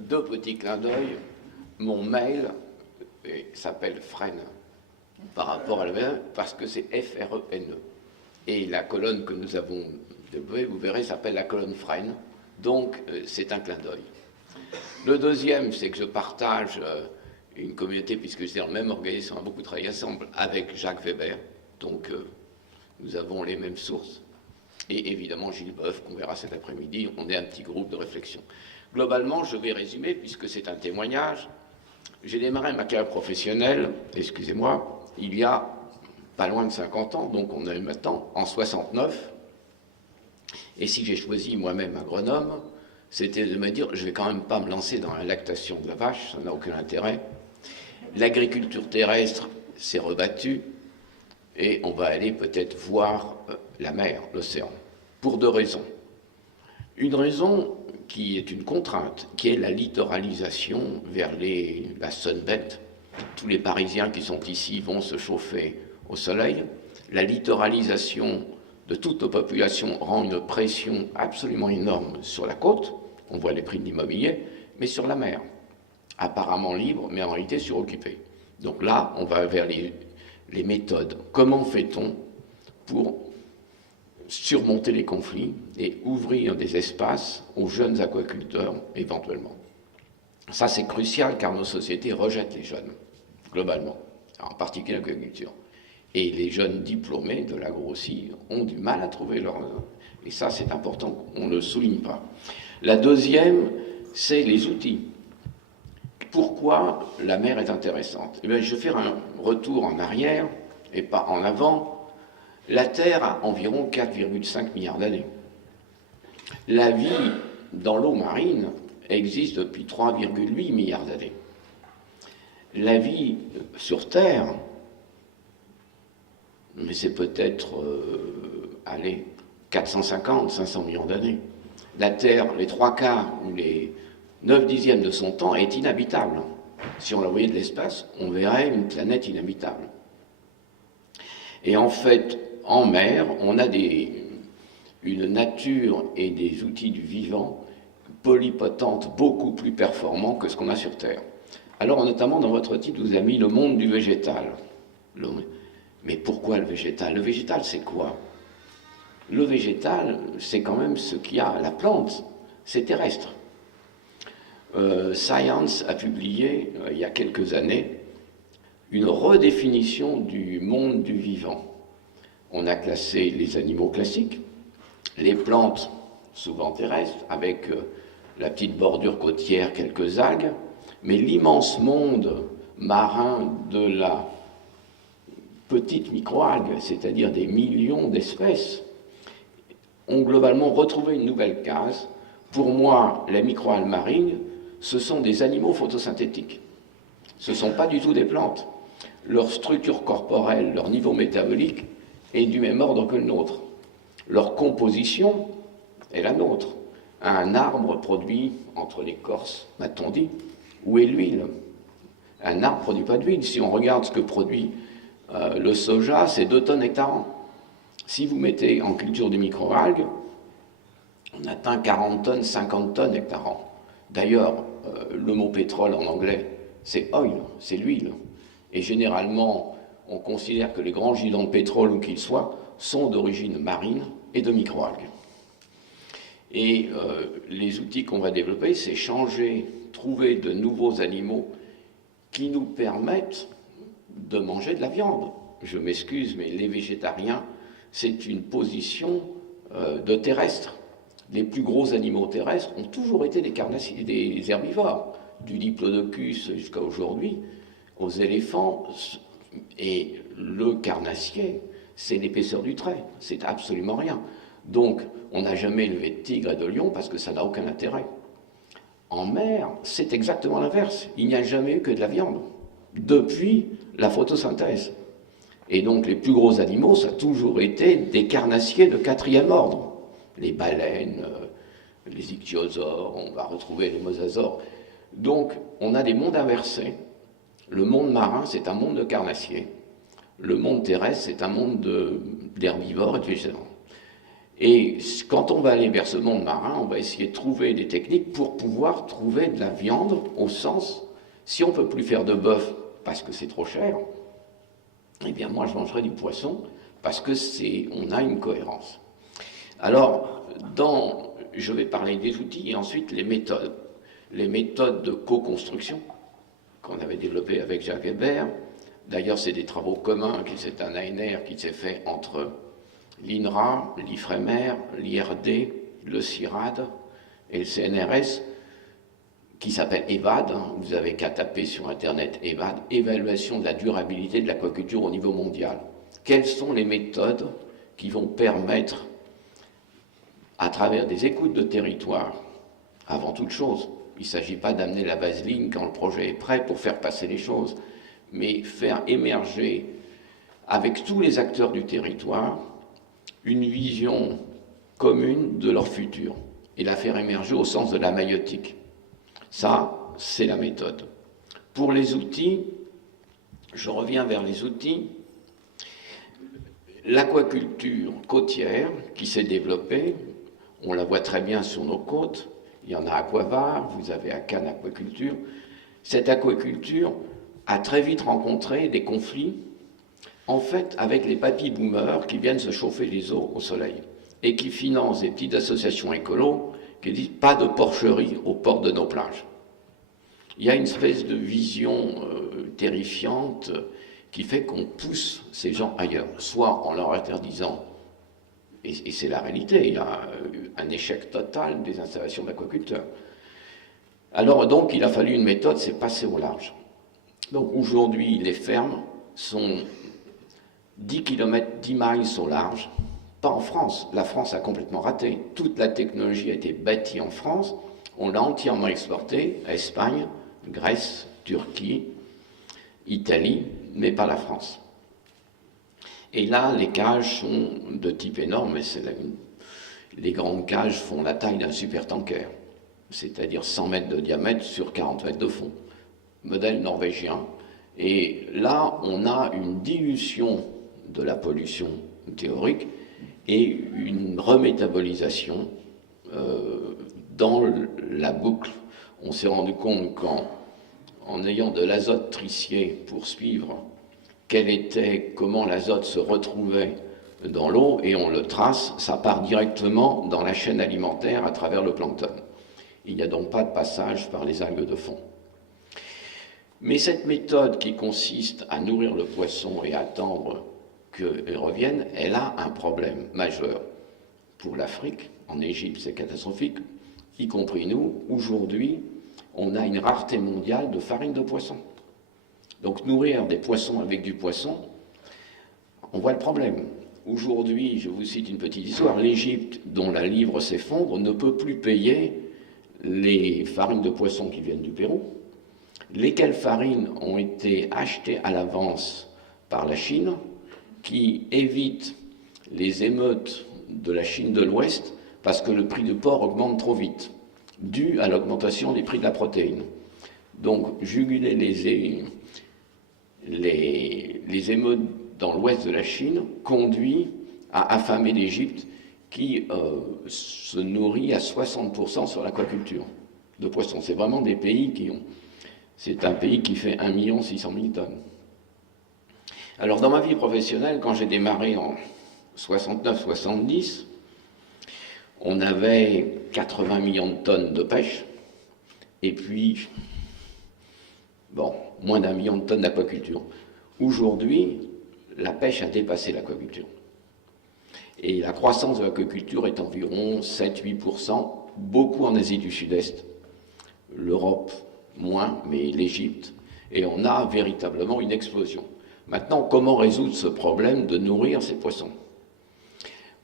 Deux petits clins d'œil. Mon mail s'appelle Fresne par rapport à la mail parce que c'est F-R-E-N-E. Et la colonne que nous avons développée, vous verrez, s'appelle la colonne Fresne. Donc, c'est un clin d'œil. Le deuxième, c'est que je partage une communauté, puisque c'est dans le même organisme, on a beaucoup travaillé ensemble, avec Jacques Weber. Donc, nous avons les mêmes sources. Et évidemment, Gilles Boeuf, qu'on verra cet après-midi, on est un petit groupe de réflexion. Globalement, je vais résumer, puisque c'est un témoignage. J'ai démarré ma carrière professionnelle, excusez-moi, il y a pas loin de 50 ans, donc on est maintenant en 69. Et si j'ai choisi moi-même agronome, c'était de me dire, je ne vais quand même pas me lancer dans la lactation de la vache, ça n'a aucun intérêt. L'agriculture terrestre s'est rebattue, et on va aller peut-être voir la mer, l'océan, pour deux raisons. Une raison qui est une contrainte, qui est la littoralisation vers la Sunbelt. Tous les Parisiens qui sont ici vont se chauffer au soleil. La littoralisation de toute nos populations rend une pression absolument énorme sur la côte. On voit les prix de l'immobilier, mais sur la mer. Apparemment libre, mais en réalité suroccupée. Donc là, on va vers les méthodes. Comment fait-on pour surmonter les conflits et ouvrir des espaces aux jeunes aquaculteurs éventuellement? Ça, c'est crucial car nos sociétés rejettent les jeunes, globalement, en particulier l'agriculture. Et les jeunes diplômés de l'agro aussi ont du mal à trouver leur... Et ça, c'est important, on ne le souligne pas. La deuxième, c'est les outils. Pourquoi la mer est intéressante? Eh bien, je vais faire un retour en arrière et pas en avant. La Terre a environ 4,5 milliards d'années. La vie dans l'eau marine existe depuis 3,8 milliards d'années. La vie sur Terre, mais c'est peut-être, 450, 500 millions d'années. La Terre, les 3/4 ou les 9/10 de son temps est inhabitable. Si on la voyait de l'espace, on verrait une planète inhabitable. Et en fait, en mer, on a une nature et des outils du vivant polypotentes, beaucoup plus performants que ce qu'on a sur Terre. Alors, notamment, dans votre titre, vous avez mis le monde du végétal. Mais pourquoi le végétal? Le végétal, c'est quoi? Le végétal, c'est quand même ce qu'il y a. La plante, c'est terrestre. Science a publié, il y a quelques années, une redéfinition du monde du vivant. On a classé les animaux classiques, les plantes, souvent terrestres, avec la petite bordure côtière, quelques algues, mais l'immense monde marin de la petite microalgue, c'est-à-dire des millions d'espèces, ont globalement retrouvé une nouvelle case. Pour moi, les microalgues marines, ce sont des animaux photosynthétiques. Ce ne sont pas du tout des plantes. Leur structure corporelle, leur niveau métabolique est du même ordre que le nôtre. Leur composition est la nôtre. Un arbre produit, entre l'écorce, m'a-t-on dit, où est l'huile? Un arbre ne produit pas d'huile. Si on regarde ce que produit le soja, c'est 2 tonnes hectare an. Si vous mettez en culture des microalgues, on atteint 40 tonnes, 50 tonnes hectare an. D'ailleurs, le mot pétrole en anglais, c'est oil, c'est l'huile. Et généralement, on considère que les grands gisants de pétrole, où qu'ils soient, sont d'origine marine et de microalgues. Et les outils qu'on va développer, c'est changer, trouver de nouveaux animaux qui nous permettent de manger de la viande. Je m'excuse, mais les végétariens, c'est une position de terrestre. Les plus gros animaux terrestres ont toujours été des herbivores, du diplodocus jusqu'à aujourd'hui, aux éléphants. Et le carnassier, c'est l'épaisseur du trait, c'est absolument rien. Donc, on n'a jamais élevé de tigre et de lion parce que ça n'a aucun intérêt. En mer, c'est exactement l'inverse. Il n'y a jamais eu que de la viande, depuis la photosynthèse. Et donc, les plus gros animaux, ça a toujours été des carnassiers de 4e ordre. Les baleines, les ichthyosaures, on va retrouver les mosasaures. Donc, on a des mondes inversés. Le monde marin, c'est un monde de carnassiers. Le monde terrestre, c'est un monde d'herbivores et de végétaux. Et quand on va aller vers ce monde marin, on va essayer de trouver des techniques pour pouvoir trouver de la viande au sens, si on ne peut plus faire de bœuf parce que c'est trop cher, eh bien moi je mangerai du poisson parce que on a une cohérence. Alors, je vais parler des outils et ensuite les méthodes. Les méthodes de co-construction qu'on avait développées avec Jacques Weber. D'ailleurs, c'est des travaux communs, c'est un ANR qui s'est fait entre l'INRA, l'IFREMER, l'IRD, le CIRAD et le CNRS, qui s'appelle EVAD. Vous avez qu'à taper sur Internet EVAD, évaluation de la durabilité de l'aquaculture au niveau mondial. Quelles sont les méthodes qui vont permettre, à travers des écoutes de territoire, avant toute chose, il ne s'agit pas d'amener la vaseline quand le projet est prêt pour faire passer les choses, mais faire émerger, avec tous les acteurs du territoire, une vision commune de leur futur, et la faire émerger au sens de la maïeutique. Ça, c'est la méthode. Pour les outils, je reviens vers les outils. L'aquaculture côtière qui s'est développée, on la voit très bien sur nos côtes, il y en a à Aquavar, vous avez à Cannes Aquaculture. Cette aquaculture a très vite rencontré des conflits, en fait, avec les papy boomers qui viennent se chauffer les eaux au soleil et qui financent des petites associations écolos qui disent pas de porcherie au port de nos plages. Il y a une espèce de vision terrifiante qui fait qu'on pousse ces gens ailleurs, soit en leur interdisant, et c'est la réalité, il y a un échec total des installations d'aquaculteurs. Alors donc il a fallu une méthode, c'est passer au large. Donc aujourd'hui les fermes sont 10 km, 10 miles au large, pas en France. La France a complètement raté. Toute la technologie a été bâtie en France, on l'a entièrement exportée à Espagne, Grèce, Turquie, Italie, mais pas la France. Et là, les cages sont de type énorme, mais les grandes cages font la taille d'un supertanker, c'est-à-dire 100 mètres de diamètre sur 40 mètres de fond. Modèle norvégien. Et là, on a une dilution de la pollution théorique et une remétabolisation dans la boucle. On s'est rendu compte qu'en ayant de l'azote tricier pour suivre comment l'azote se retrouvait dans l'eau, et on le trace, ça part directement dans la chaîne alimentaire à travers le plancton. Il n'y a donc pas de passage par les algues de fond. Mais cette méthode qui consiste à nourrir le poisson et attendre qu'il revienne, elle a un problème majeur. Pour l'Afrique, en Égypte c'est catastrophique, y compris nous, aujourd'hui, on a une rareté mondiale de farine de poisson. Donc nourrir des poissons avec du poisson, on voit le problème. Aujourd'hui, je vous cite une petite histoire, l'Égypte, dont la livre s'effondre, ne peut plus payer les farines de poisson qui viennent du Pérou, lesquelles farines ont été achetées à l'avance par la Chine, qui évite les émeutes de la Chine de l'Ouest parce que le prix du porc augmente trop vite, dû à l'augmentation des prix de la protéine. Donc, juguler les émeutes dans l'ouest de la Chine conduit à affamer l'Égypte qui se nourrit à 60% sur l'aquaculture de poissons. C'est vraiment des pays c'est un pays qui fait 1 600 000 tonnes. Alors dans ma vie professionnelle, quand j'ai démarré en 69-70, on avait 80 millions de tonnes de pêche, et puis, moins d'1 million de tonnes d'aquaculture. Aujourd'hui, la pêche a dépassé l'aquaculture. Et la croissance de l'aquaculture est environ 7-8%, beaucoup en Asie du Sud-Est, l'Europe moins, mais l'Égypte, et on a véritablement une explosion. Maintenant, comment résoudre ce problème de nourrir ces poissons?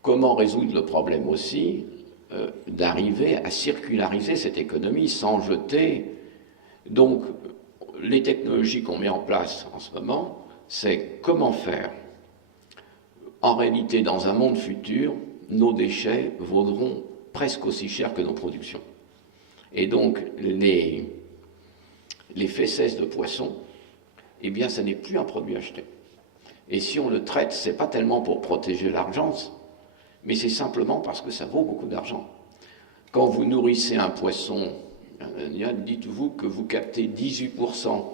Comment résoudre le problème aussi d'arriver à circulariser cette économie sans jeter? Donc, les technologies qu'on met en place en ce moment, c'est comment faire. En réalité, dans un monde futur, nos déchets vaudront presque aussi cher que nos productions. Et donc, les fesses de poisson, eh bien, ça n'est plus un produit acheté. Et si on le traite, c'est pas tellement pour protéger l'argent, mais c'est simplement parce que ça vaut beaucoup d'argent. Quand vous nourrissez un poisson, dites-vous que vous captez 18%,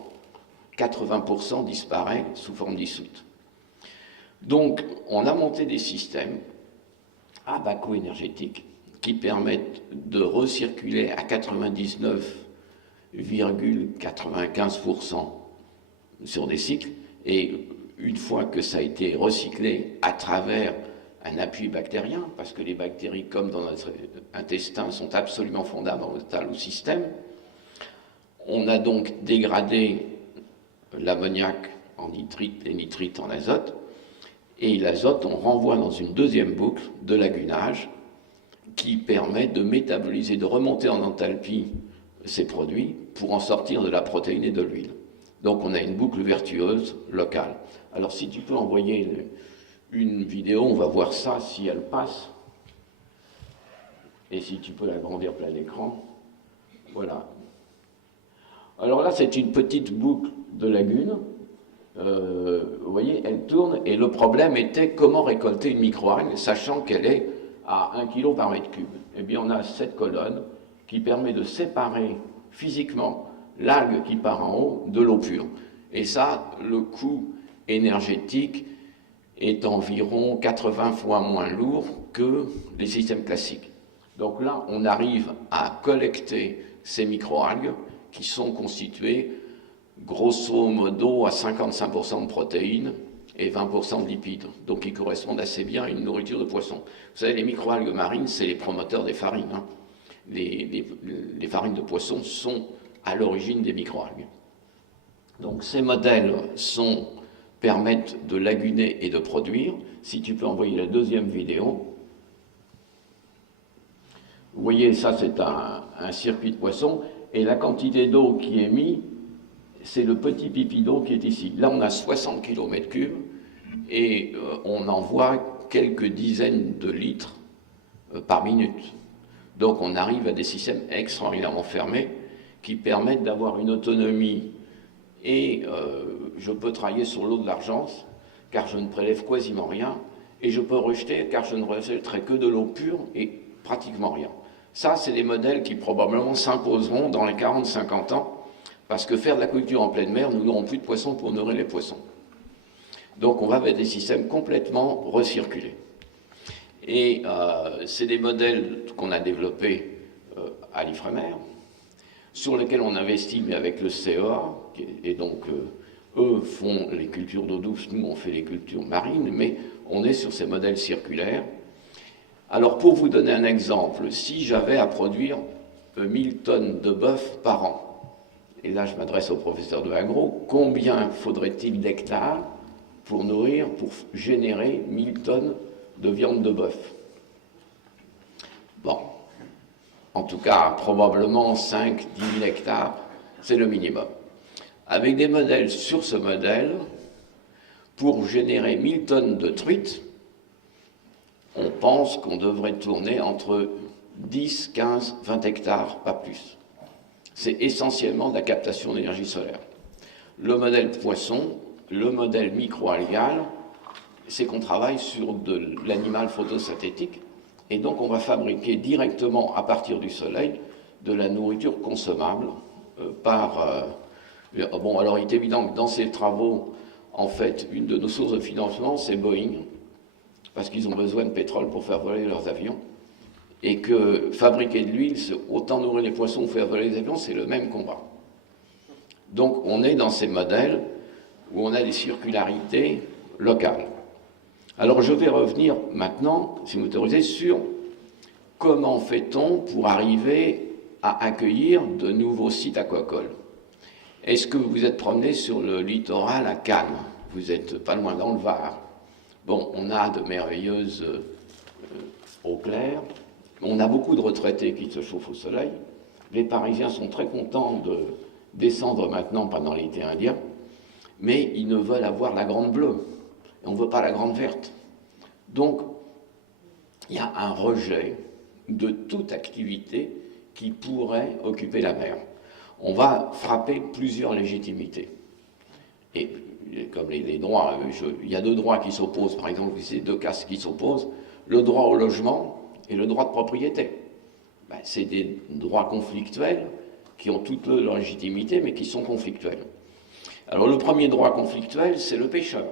80% disparaît sous forme dissoute. Donc, on a monté des systèmes à bas coût énergétique qui permettent de recirculer à 99,95% sur des cycles, et une fois que ça a été recyclé à travers un appui bactérien, parce que les bactéries, comme dans notre intestin, sont absolument fondamentales au système, on a donc dégradé l'ammoniac en nitrite, les nitrites en azote, et l'azote, on renvoie dans une deuxième boucle de lagunage qui permet de métaboliser, de remonter en enthalpie ces produits pour en sortir de la protéine et de l'huile. Donc on a une boucle vertueuse locale. Alors si tu peux envoyer une vidéo, on va voir ça si elle passe. Et si tu peux l'agrandir plein écran. Voilà. Alors là, c'est une petite boucle de lagune. Vous voyez, elle tourne, et le problème était comment récolter une microalgue, sachant qu'elle est à 1 kg par mètre cube. Eh bien, on a cette colonne qui permet de séparer physiquement l'algue qui part en haut de l'eau pure. Et ça, le coût énergétique est environ 80 fois moins lourd que les systèmes classiques. Donc là, on arrive à collecter ces microalgues qui sont constituées grosso modo à 55% de protéines et 20% de lipides, donc qui correspondent assez bien à une nourriture de poisson. Vous savez, les microalgues marines, c'est les promoteurs des farines. Hein. Les farines de poisson sont à l'origine des microalgues. Donc ces modèles permettent de laguner et de produire. Si tu peux envoyer la deuxième vidéo. Vous voyez, ça c'est un circuit de poisson, et la quantité d'eau qui est mise, c'est le petit pipi d'eau qui est ici. Là, on a 60 km3 et on envoie quelques dizaines de litres par minute. Donc on arrive à des systèmes extraordinairement fermés qui permettent d'avoir une autonomie, et je peux travailler sur l'eau de l'Argence car je ne prélève quasiment rien, et je peux rejeter car je ne rejetterai que de l'eau pure et pratiquement rien. Ça, c'est des modèles qui probablement s'imposeront dans les 40-50 ans, parce que faire de la culture en pleine mer, nous n'aurons plus de poissons pour nourrir les poissons. Donc on va vers des systèmes complètement recirculés. Et c'est des modèles qu'on a développés à l'Ifremer, sur lesquels on investit, mais avec le CEA, et donc eux font les cultures d'eau douce, nous on fait les cultures marines, mais on est sur ces modèles circulaires. Alors pour vous donner un exemple, si j'avais à produire 1000 tonnes de bœuf par an, et là je m'adresse au professeur de agro, combien faudrait-il d'hectares pour nourrir, pour générer 1000 tonnes de viande de bœuf? Bon, en tout cas probablement 5-10 000 hectares, c'est le minimum. Avec des modèles sur ce modèle, pour générer 1000 tonnes de truites, on pense qu'on devrait tourner entre 10, 15, 20 hectares, pas plus. C'est essentiellement de la captation d'énergie solaire. Le modèle poisson, le modèle microalgal, c'est qu'on travaille sur de l'animal photosynthétique, et donc on va fabriquer directement à partir du soleil de la nourriture consommable bon, alors il est évident que dans ces travaux, en fait, une de nos sources de financement, c'est Boeing, parce qu'ils ont besoin de pétrole pour faire voler leurs avions, et que fabriquer de l'huile, autant nourrir les poissons ou faire voler les avions, c'est le même combat. Donc on est dans ces modèles où on a des circularités locales. Alors je vais revenir maintenant, si vous m'autorisez, sur comment fait-on pour arriver à accueillir de nouveaux sites aquacoles. Est-ce que vous êtes promené sur le littoral à Cannes? Vous n'êtes pas loin dans le Var. Bon, on a de merveilleuses eaux claires. On a beaucoup de retraités qui se chauffent au soleil. Les Parisiens sont très contents de descendre maintenant pendant l'été indien, mais ils ne veulent avoir la grande bleue. Et on ne veut pas la grande verte. Donc, il y a un rejet de toute activité qui pourrait occuper la mer. On va frapper plusieurs légitimités. Et comme les droits, il y a deux droits qui s'opposent, par exemple, c'est deux cas qui s'opposent. le droit au logement et le droit de propriété. Ben, c'est des droits conflictuels qui ont toute leur légitimité, mais qui sont conflictuels. Alors le premier droit conflictuel, c'est le pêcheur,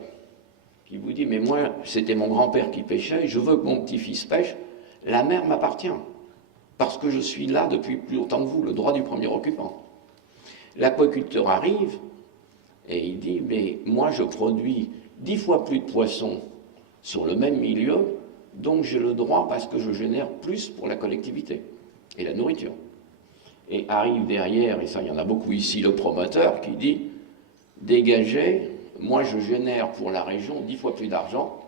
qui vous dit, mais moi, c'était mon grand-père qui pêchait, je veux que mon petit-fils pêche, la mer m'appartient, parce que je suis là depuis plus longtemps que vous, le droit du premier occupant. L'aquaculteur arrive, et il dit, mais moi, je produis 10 fois plus de poissons sur le même milieu, donc j'ai le droit parce que je génère plus pour la collectivité et la nourriture. Et arrive derrière, et ça il y en a beaucoup ici, le promoteur qui dit « Dégagez, moi je génère pour la région 10 fois plus d'argent,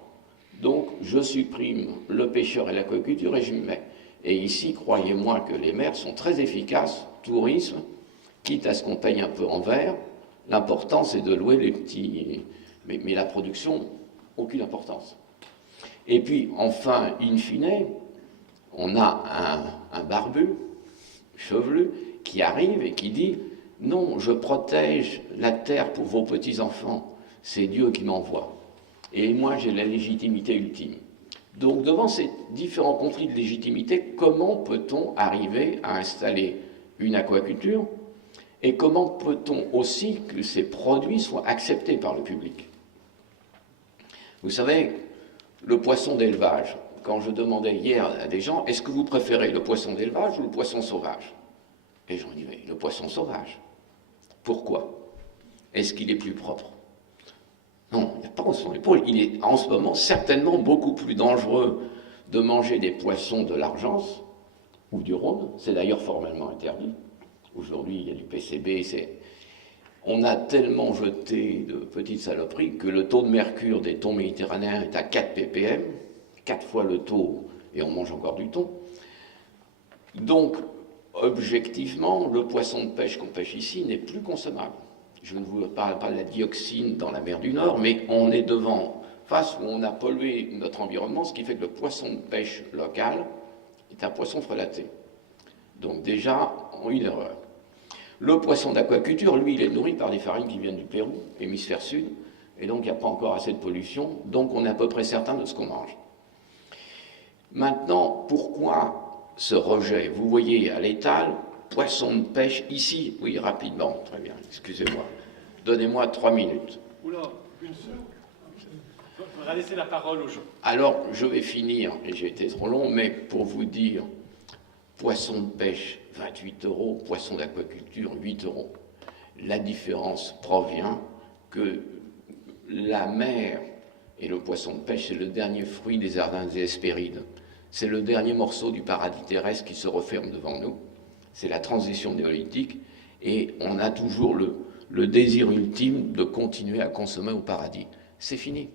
donc je supprime le pêcheur et l'aquaculture et je m'y mets. » Et ici, croyez-moi que les maires sont très efficaces, tourisme, quitte à ce qu'on paye un peu en verre, l'important c'est de louer les petits... Mais la production, aucune importance. Et puis, enfin, in fine, on a un barbu, chevelu, qui arrive et qui dit « Non, je protège la terre pour vos petits-enfants, c'est Dieu qui m'envoie. Et moi, j'ai la légitimité ultime. » Donc, devant ces différents conflits de légitimité, comment peut-on arriver à installer une aquaculture et comment peut-on aussi que ces produits soient acceptés par le public? Vous savez, le poisson d'élevage, quand je demandais hier à des gens, est-ce que vous préférez le poisson d'élevage ou le poisson sauvage? Et j'en disais, le poisson sauvage. Pourquoi? Est-ce qu'il est plus propre? Non, il n'y a pas raison. Il est en ce moment certainement beaucoup plus dangereux de manger des poissons de l'Argence ou du Rhône. C'est d'ailleurs formellement interdit. Aujourd'hui, il y a du PCB, on a tellement jeté de petites saloperies que le taux de mercure des thons méditerranéens est à 4 ppm, 4 fois le taux, et on mange encore du thon. Donc, objectivement, le poisson de pêche qu'on pêche ici n'est plus consommable. Je ne vous parle pas de la dioxine dans la mer du Nord, mais on est face où on a pollué notre environnement, ce qui fait que le poisson de pêche local est un poisson frelaté. Donc déjà, une erreur. Le poisson d'aquaculture, lui, il est nourri par des farines qui viennent du Pérou, hémisphère sud, et donc il n'y a pas encore assez de pollution, donc on est à peu près certain de ce qu'on mange. Maintenant, pourquoi ce rejet? Vous voyez à l'étal, poisson de pêche, ici, oui, rapidement, très bien, excusez-moi, donnez-moi 3 minutes. Oula, une seule. Il faudra laisser la parole aux gens. Alors, je vais finir, et j'ai été trop long, mais pour vous dire, poisson de pêche, 28 €, poisson d'aquaculture, 8 €. La différence provient que la mer et le poisson de pêche, c'est le dernier fruit des Ardins des Hespérides. C'est le dernier morceau du paradis terrestre qui se referme devant nous. C'est la transition néolithique et on a toujours le désir ultime de continuer à consommer au paradis. C'est fini.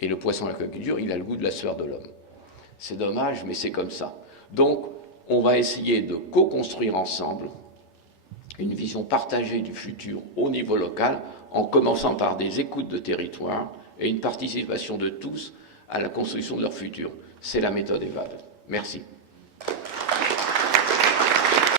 Et le poisson d'aquaculture, il a le goût de la sueur de l'homme. C'est dommage, mais c'est comme ça. Donc, on va essayer de co-construire ensemble une vision partagée du futur au niveau local, en commençant par des écoutes de territoire et une participation de tous à la construction de leur futur. C'est la méthode EVAD. Merci.